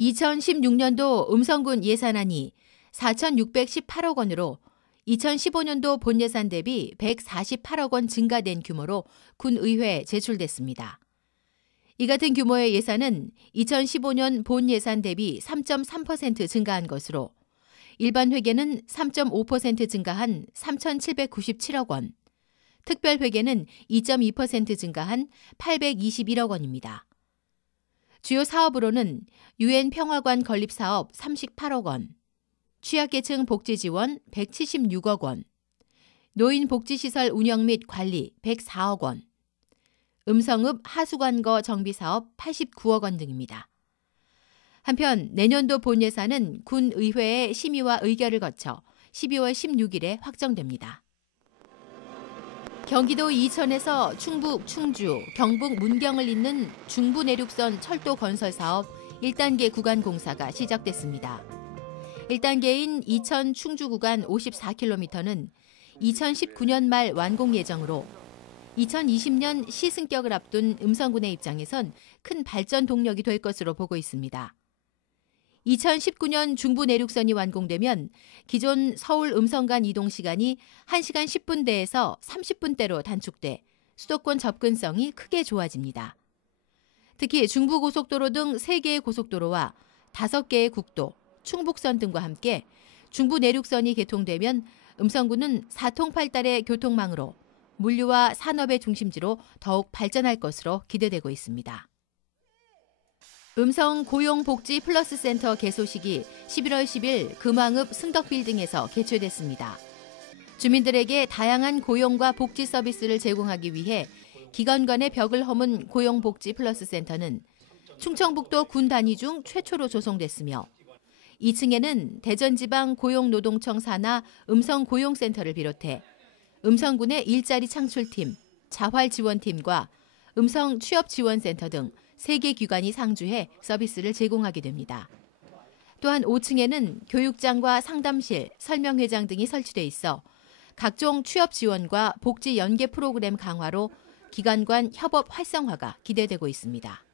2016년도 음성군 예산안이 4,618억 원으로 2015년도 본 예산 대비 148억 원 증가된 규모로 군의회에 제출됐습니다. 이 같은 규모의 예산은 2015년 본 예산 대비 3.3% 증가한 것으로 일반 회계는 3.5% 증가한 3,797억 원, 특별 회계는 2.2% 증가한 821억 원입니다. 주요 사업으로는 유엔 평화관 건립 사업 38억 원, 취약계층 복지 지원 176억 원, 노인 복지시설 운영 및 관리 104억 원, 음성읍 하수관거 정비 사업 89억 원 등입니다. 한편 내년도 본 예산은 군의회의 심의와 의결을 거쳐 12월 16일에 확정됩니다. 경기도 이천에서 충북, 충주, 경북 문경을 잇는 중부내륙선 철도 건설 사업 1단계 구간 공사가 시작됐습니다. 1단계인 이천 충주 구간 54km는 2019년 말 완공 예정으로 2020년 시승격을 앞둔 음성군의 입장에선 큰 발전 동력이 될 것으로 보고 있습니다. 2019년 중부 내륙선이 완공되면 기존 서울 음성 간 이동 시간이 1시간 10분대에서 30분대로 단축돼 수도권 접근성이 크게 좋아집니다. 특히 중부고속도로 등 3개의 고속도로와 5개의 국도, 충북선 등과 함께 중부 내륙선이 개통되면 음성군은 사통팔달의 교통망으로 물류와 산업의 중심지로 더욱 발전할 것으로 기대되고 있습니다. 음성 고용복지 플러스 센터 개소식이 11월 10일 금왕읍 승덕빌딩에서 개최됐습니다. 주민들에게 다양한 고용과 복지 서비스를 제공하기 위해 기관 간의 벽을 허문 고용복지 플러스 센터는 충청북도 군 단위 중 최초로 조성됐으며 2층에는 대전지방 고용노동청 산하 음성고용센터를 비롯해 음성군의 일자리 창출팀, 자활지원팀과 음성취업지원센터 등 3개 기관이 상주해 서비스를 제공하게 됩니다. 또한 5층에는 교육장과 상담실, 설명회장 등이 설치돼 있어 각종 취업 지원과 복지 연계 프로그램 강화로 기관 간 협업 활성화가 기대되고 있습니다.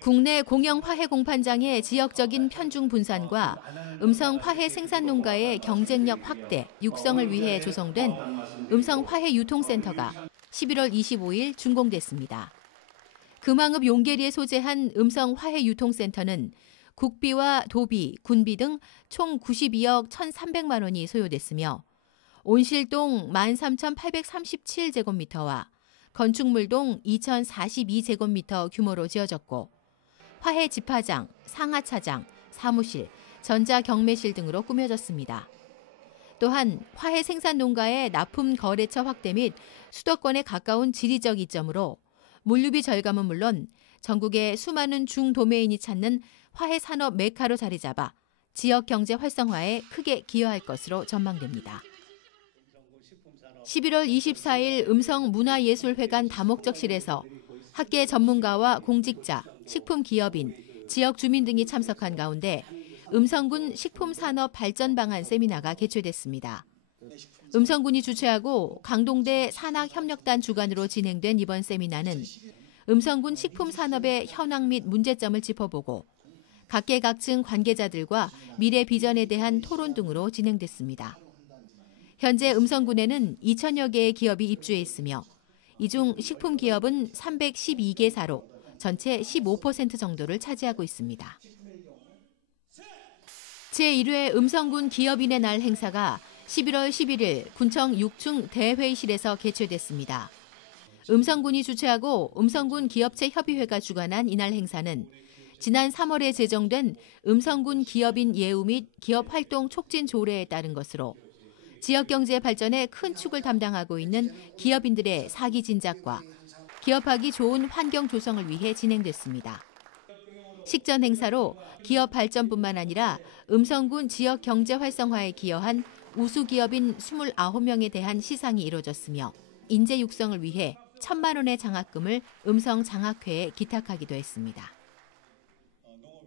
국내 공영 화해 공판장의 지역적인 편중 분산과 음성 화해 생산 농가의 경쟁력 확대, 육성을 위해 조성된 음성 화해 유통센터가 11월 25일 준공됐습니다. 금왕읍 용계리에 소재한 음성 화해 유통센터는 국비와 도비, 군비 등 총 92억 1,300만 원이 소요됐으며 온실동 13,837제곱미터와 건축물동 2,042제곱미터 규모로 지어졌고 화해 집화장, 상하차장, 사무실, 전자경매실 등으로 꾸며졌습니다. 또한 화해 생산 농가의 납품 거래처 확대 및 수도권에 가까운 지리적 이점으로 물류비 절감은 물론 전국의 수많은 중도매인이 찾는 화해 산업 메카로 자리 잡아 지역 경제 활성화에 크게 기여할 것으로 전망됩니다. 11월 24일 음성문화예술회관 다목적실에서 학계 전문가와 공직자, 식품기업인, 지역 주민 등이 참석한 가운데 음성군 식품산업 발전 방안 세미나가 개최됐습니다. 음성군이 주최하고 강동대 산학협력단 주관으로 진행된 이번 세미나는 음성군 식품산업의 현황 및 문제점을 짚어보고 각계각층 관계자들과 미래 비전에 대한 토론 등으로 진행됐습니다. 현재 음성군에는 2,000여 개의 기업이 입주해 있으며 이 중 식품기업은 312개사로 전체 15% 정도를 차지하고 있습니다. 제1회 음성군 기업인의 날 행사가 11월 11일 군청 6충 대회의실에서 개최됐습니다. 음성군이 주최하고 음성군 기업체 협의회가 주관한 이날 행사는 지난 3월에 제정된 음성군 기업인 예우 및 기업활동 촉진 조례에 따른 것으로 지역경제 발전에 큰 축을 담당하고 있는 기업인들의 사기 진작과 기업하기 좋은 환경 조성을 위해 진행됐습니다. 식전 행사로 기업 발전뿐만 아니라 음성군 지역 경제 활성화에 기여한 우수기업인 29명에 대한 시상이 이뤄졌으며 인재 육성을 위해 1,000만 원의 장학금을 음성장학회에 기탁하기도 했습니다.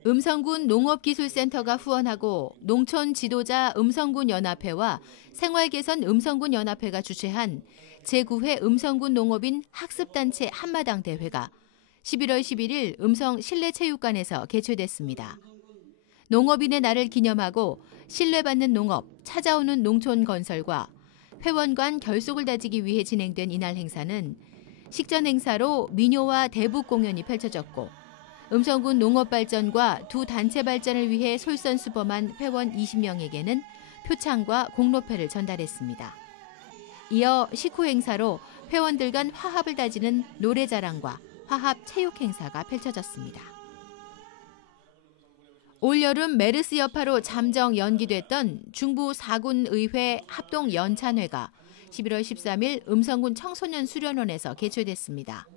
음성군 농업기술센터가 후원하고 농촌지도자 음성군연합회와 생활개선 음성군연합회가 주최한 제9회 음성군 농업인 학습단체 한마당 대회가 11월 11일 음성 실내체육관에서 개최됐습니다. 농업인의 날을 기념하고 신뢰받는 농업, 찾아오는 농촌 건설과 회원 간 결속을 다지기 위해 진행된 이날 행사는 식전 행사로 민요와 대북 공연이 펼쳐졌고 음성군 농업 발전과 두 단체 발전을 위해 솔선수범한 회원 20명에게는 표창과 공로패를 전달했습니다. 이어 식후 행사로 회원들 간 화합을 다지는 노래자랑과 화합 체육 행사가 펼쳐졌습니다. 올여름 메르스 여파로 잠정 연기됐던 중부 4군 의회 합동 연찬회가 11월 13일 음성군 청소년 수련원에서 개최됐습니다.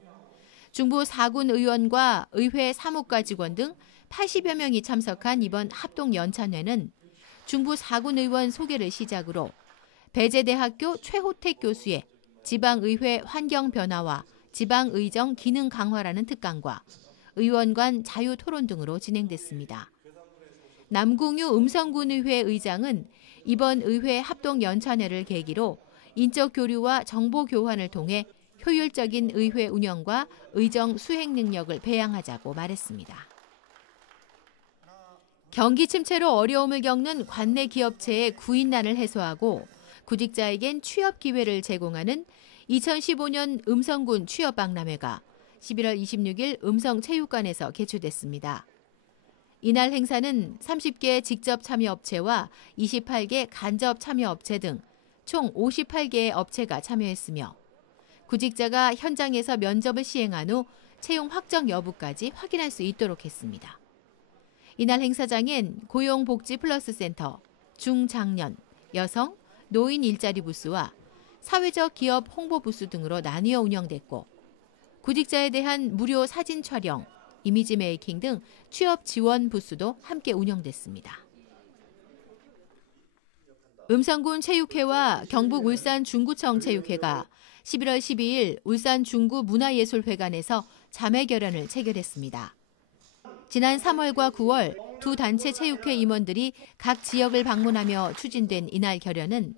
중부 4군 의원과 의회 사무과 직원 등 80여 명이 참석한 이번 합동 연찬회는 중부 4군 의원 소개를 시작으로 배재대학교 최호택 교수의 지방의회 환경 변화와 지방의정 기능 강화라는 특강과 의원 간 자유 토론 등으로 진행됐습니다. 남궁유 음성군의회 의장은 이번 의회 합동 연찬회를 계기로 인적 교류와 정보 교환을 통해 효율적인 의회 운영과 의정 수행 능력을 배양하자고 말했습니다. 경기 침체로 어려움을 겪는 관내 기업체의 구인난을 해소하고 구직자에겐 취업 기회를 제공하는 2015년 음성군 취업박람회가 11월 26일 음성체육관에서 개최됐습니다. 이날 행사는 30개 직접 참여 업체와 28개 간접 참여 업체 등 총 58개의 업체가 참여했으며 구직자가 현장에서 면접을 시행한 후 채용 확정 여부까지 확인할 수 있도록 했습니다. 이날 행사장엔 고용복지플러스센터, 중장년, 여성, 노인 일자리 부스와 사회적 기업 홍보 부스 등으로 나뉘어 운영됐고 구직자에 대한 무료 사진 촬영, 이미지 메이킹 등 취업 지원 부스도 함께 운영됐습니다. 음성군 체육회와 경북 울산 중구청 체육회가 11월 12일 울산 중구 문화예술회관에서 자매결연을 체결했습니다. 지난 3월과 9월 두 단체 체육회 임원들이 각 지역을 방문하며 추진된 이날 결연은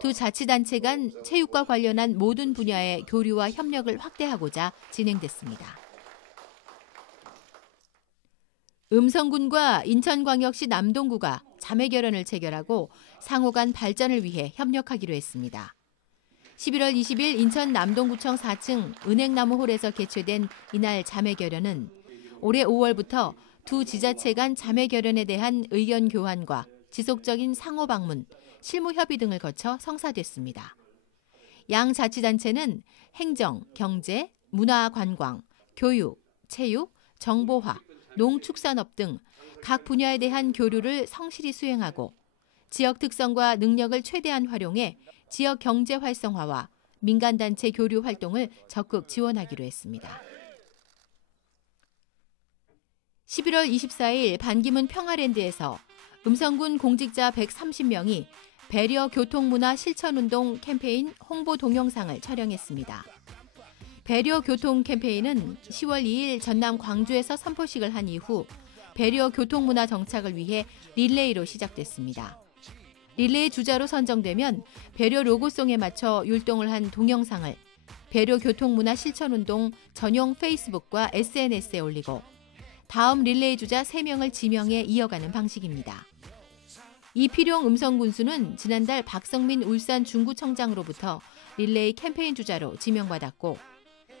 두 자치단체 간 체육과 관련한 모든 분야의 교류와 협력을 확대하고자 진행됐습니다. 음성군과 인천광역시 남동구가 자매결연을 체결하고 상호 간 발전을 위해 협력하기로 했습니다. 11월 20일 인천 남동구청 4층 은행나무홀에서 개최된 이날 자매결연은 올해 5월부터 두 지자체 간 자매결연에 대한 의견 교환과 지속적인 상호 방문, 실무 협의 등을 거쳐 성사됐습니다. 양 자치단체는 행정, 경제, 문화 관광, 교육, 체육, 정보화, 농축산업 등 각 분야에 대한 교류를 성실히 수행하고 지역 특성과 능력을 최대한 활용해 지역 경제 활성화와 민간단체 교류 활동을 적극 지원하기로 했습니다. 11월 24일 반기문 평화랜드에서 음성군 공직자 130명이 배려 교통문화 실천운동 캠페인 홍보 동영상을 촬영했습니다. 배려 교통 캠페인은 10월 2일 전남 광주에서 선포식을 한 이후 배려 교통문화 정착을 위해 릴레이로 시작됐습니다. 릴레이 주자로 선정되면 배려 로고송에 맞춰 율동을 한 동영상을 배려 교통문화 실천운동 전용 페이스북과 SNS에 올리고 다음 릴레이 주자 3명을 지명해 이어가는 방식입니다. 이필용 음성군수는 지난달 박성민 울산 중구청장으로부터 릴레이 캠페인 주자로 지명받았고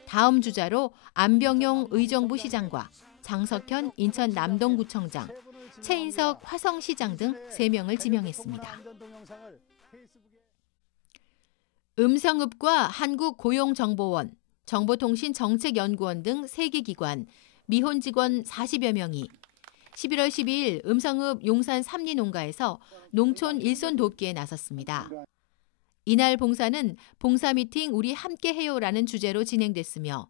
다음 주자로 안병용 의정부 시장과 장석현 인천 남동구청장, 최인석 화성시장 등 3명을 지명했습니다. 음성읍과 한국고용정보원, 정보통신정책연구원 등 3개 기관, 미혼 직원 40여 명이 11월 12일 음성읍 용산 삼리농가에서 농촌 일손 돕기에 나섰습니다. 이날 봉사는 봉사 미팅 우리 함께해요라는 주제로 진행됐으며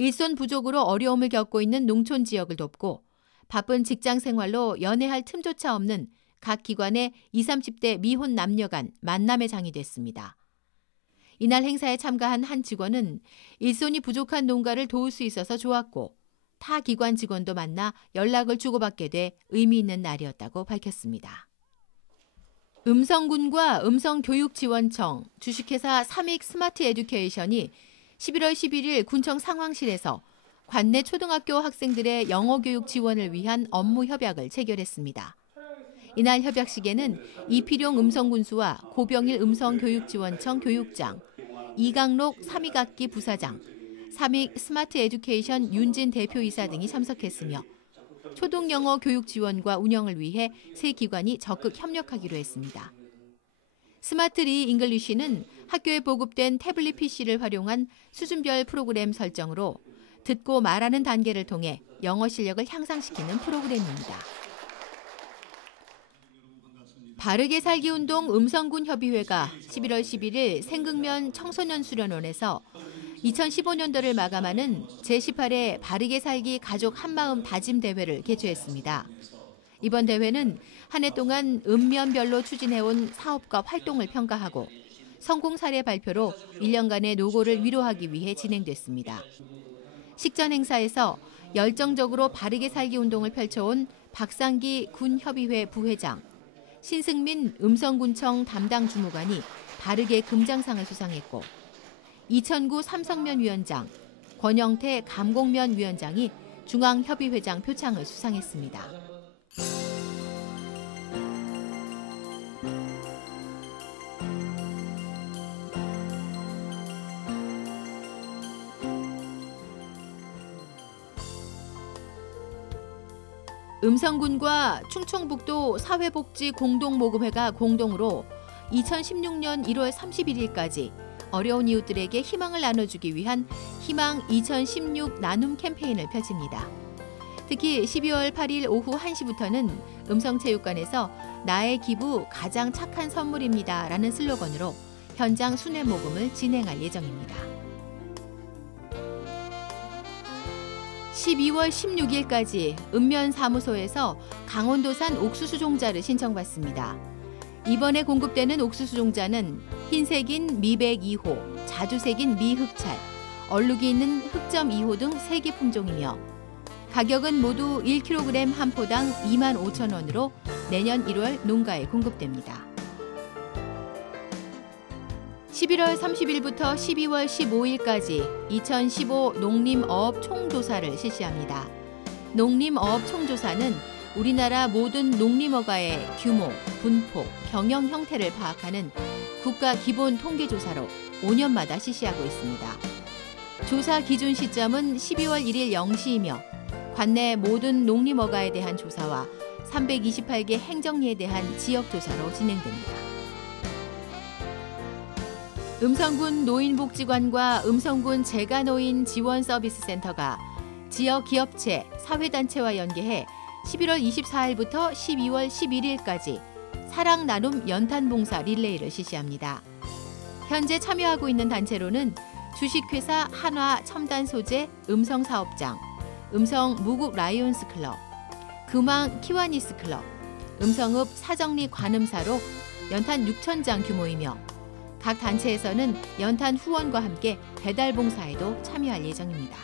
일손 부족으로 어려움을 겪고 있는 농촌 지역을 돕고 바쁜 직장 생활로 연애할 틈조차 없는 각 기관의 20, 30대 미혼 남녀 간 만남의 장이 됐습니다. 이날 행사에 참가한 한 직원은 일손이 부족한 농가를 도울 수 있어서 좋았고 타 기관 직원도 만나 연락을 주고받게 돼 의미 있는 날이었다고 밝혔습니다. 음성군과 음성교육지원청, 주식회사 삼익 스마트 에듀케이션이 11월 11일 군청 상황실에서 관내 초등학교 학생들의 영어 교육 지원을 위한 업무 협약을 체결했습니다. 이날 협약식에는 이필용 음성군수와 고병일 음성교육지원청 교육장, 이강록 삼익악기 부사장, 삼익 스마트 에듀케이션 윤진 대표이사 등이 참석했으며 초등영어 교육 지원과 운영을 위해 세 기관이 적극 협력하기로 했습니다. 스마트 리 잉글리쉬는 학교에 보급된 태블릿 PC를 활용한 수준별 프로그램 설정으로 듣고 말하는 단계를 통해 영어 실력을 향상시키는 프로그램입니다. 바르게 살기 운동 음성군 협의회가 11월 11일 생극면 청소년 수련원에서 2015년도를 마감하는 제18회 바르게 살기 가족 한마음 다짐 대회를 개최했습니다. 이번 대회는 한 해 동안 읍면별로 추진해온 사업과 활동을 평가하고 성공 사례 발표로 1년간의 노고를 위로하기 위해 진행됐습니다. 식전 행사에서 열정적으로 바르게 살기 운동을 펼쳐온 박상기 군협의회 부회장, 신승민 음성군청 담당 주무관이 바르게 금장상을 수상했고 이천구 삼성면 위원장, 권영태 감곡면 위원장이 중앙협의회장 표창을 수상했습니다. 음성군과 충청북도 사회복지공동모금회가 공동으로 2016년 1월 31일까지 어려운 이웃들에게 희망을 나눠주기 위한 희망 2016 나눔 캠페인을 펼칩니다. 특히 12월 8일 오후 1시부터는 음성체육관에서 나의 기부 가장 착한 선물입니다 라는 슬로건으로 현장 순회 모금을 진행할 예정입니다. 12월 16일까지 읍면사무소에서 강원도산 옥수수 종자를 신청받습니다. 이번에 공급되는 옥수수 종자는 흰색인 미백 2호, 자주색인 미흑찰, 얼룩이 있는 흑점 2호 등 3개 품종이며 가격은 모두 1kg 한 포당 25,000원으로 내년 1월 농가에 공급됩니다. 11월 30일부터 12월 15일까지 2015 농림어업 총조사를 실시합니다. 농림어업 총조사는 우리나라 모든 농림어가의 규모, 분포, 경영 형태를 파악하는 국가 기본 통계조사로 5년마다 실시하고 있습니다. 조사 기준 시점은 12월 1일 0시이며 관내 모든 농림어가에 대한 조사와 328개 행정리에 대한 지역조사로 진행됩니다. 음성군 노인복지관과 음성군 재가노인 지원서비스센터가 지역 기업체, 사회단체와 연계해 11월 24일부터 12월 11일까지 사랑나눔 연탄봉사 릴레이를 실시합니다. 현재 참여하고 있는 단체로는 주식회사 한화 첨단소재 음성사업장, 음성 무국 라이온스 클럽, 금왕 키와니스 클럽, 음성읍 사정리 관음사로 연탄 6,000장 규모이며 각 단체에서는 연탄 후원과 함께 배달 봉사에도 참여할 예정입니다.